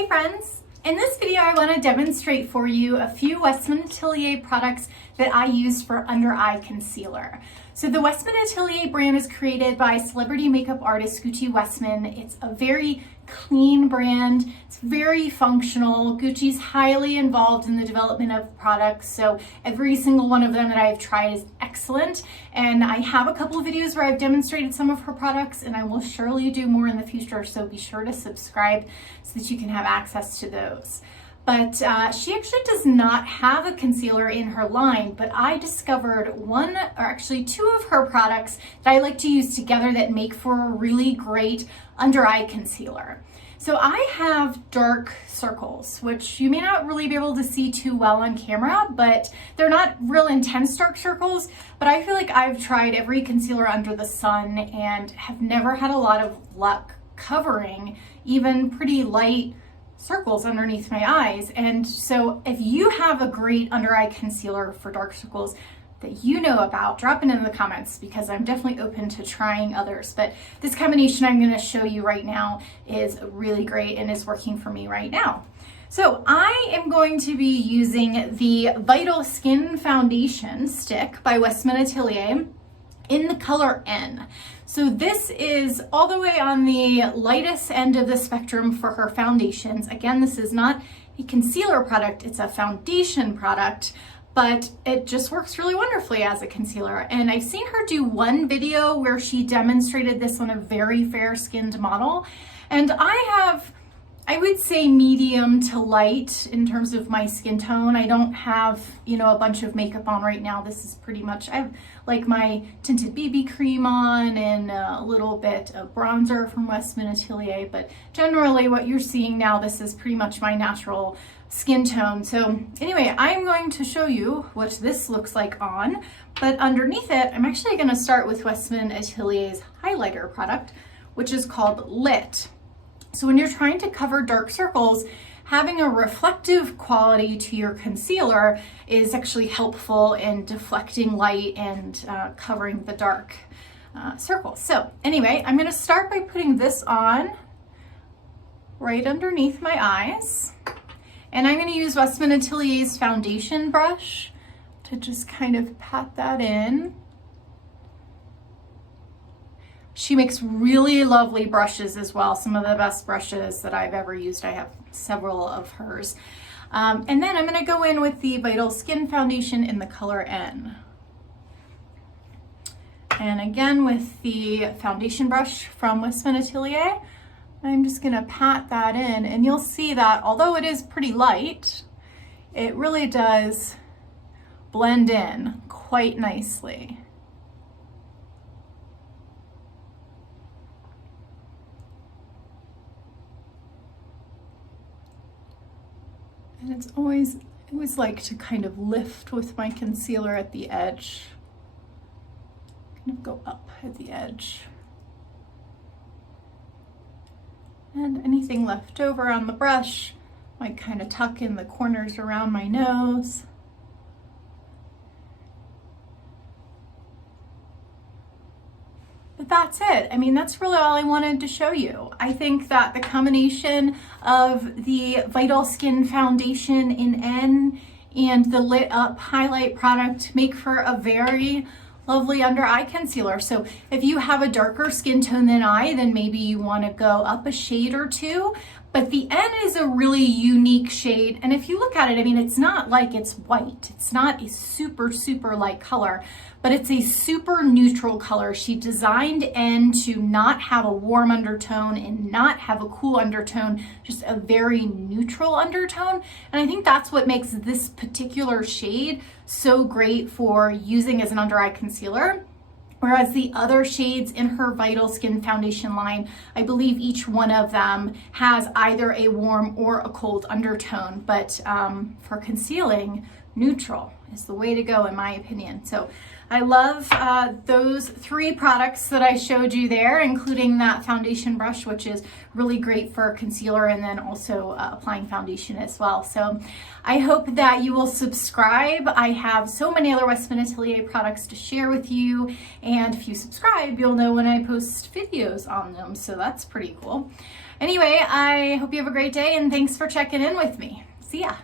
Hey friends! In this video I want to demonstrate for you a few Westman Atelier products that I use for under eye concealer. So the Westman Atelier brand is created by celebrity makeup artist Gucci Westman. It's a very clean brand. It's very functional. Gucci's highly involved in the development of products, so every single one of them that I've tried is excellent. And I have a couple of videos where I've demonstrated some of her products, and I will surely do more in the future, so be sure to subscribe so that you can have access to those. But she actually does not have a concealer in her line, but I discovered one, or actually two of her products that I like to use together that make for a really great under eye concealer. So I have dark circles, which you may not really be able to see too well on camera, but they're not real intense dark circles. But I feel like I've tried every concealer under the sun and have never had a lot of luck covering even pretty light circles underneath my eyes. And so if you have a great under eye concealer for dark circles that you know about, drop it in the comments because I'm definitely open to trying others. But this combination I'm going to show you right now is really great and is working for me right now. So I am going to be using the Vital Skin Foundation Stick by Westman Atelier in the color N. So this is all the way on the lightest end of the spectrum for her foundations. Again, this is not a concealer product, it's a foundation product, but it just works really wonderfully as a concealer. And I've seen her do one video where she demonstrated this on a very fair-skinned model. And I would say medium to light in terms of my skin tone. I don't have, a bunch of makeup on right now. This is pretty much, I have like my tinted BB cream on and a little bit of bronzer from Westman Atelier. But generally what you're seeing now, this is pretty much my natural skin tone. So anyway, I'm going to show you what this looks like on, but underneath it, I'm actually gonna start with Westman Atelier's highlighter product, which is called Lit. So when you're trying to cover dark circles, having a reflective quality to your concealer is actually helpful in deflecting light and covering the dark circles. So anyway, I'm gonna start by putting this on right underneath my eyes. And I'm gonna use Westman Atelier's foundation brush to just kind of pat that in. She makes really lovely brushes as well. Some of the best brushes that I've ever used. I have several of hers. And then I'm gonna go in with the Vital Skin Foundation in the color N. And again with the foundation brush from Westman Atelier, I'm just gonna pat that in, and you'll see that although it is pretty light, it really does blend in quite nicely. And I always like to kind of lift with my concealer at the edge, kind of go up at the edge. And anything left over on the brush, might kind of tuck in the corners around my nose. But that's it. I mean, that's really all I wanted to show you. I think that the combination of the Vital Skin Foundation in N and the Lit Up Highlight product make for a very lovely under eye concealer. So if you have a darker skin tone than I, then maybe you want to go up a shade or two. But the N is a really unique shade. And if you look at it, I mean, it's not like it's white. It's not a super, super light color, but it's a super neutral color. She designed N to not have a warm undertone and not have a cool undertone, just a very neutral undertone. And I think that's what makes this particular shade so great for using as an under eye concealer. Whereas the other shades in her Vital Skin Foundation line, I believe each one of them has either a warm or a cold undertone, but for concealing, neutral is the way to go in my opinion. So I love those three products that I showed you there, including that foundation brush, which is really great for concealer and then also applying foundation as well. So I hope that you will subscribe. I have so many other Westman Atelier products to share with you. And if you subscribe, you'll know when I post videos on them. So that's pretty cool. Anyway, I hope you have a great day and thanks for checking in with me. See ya.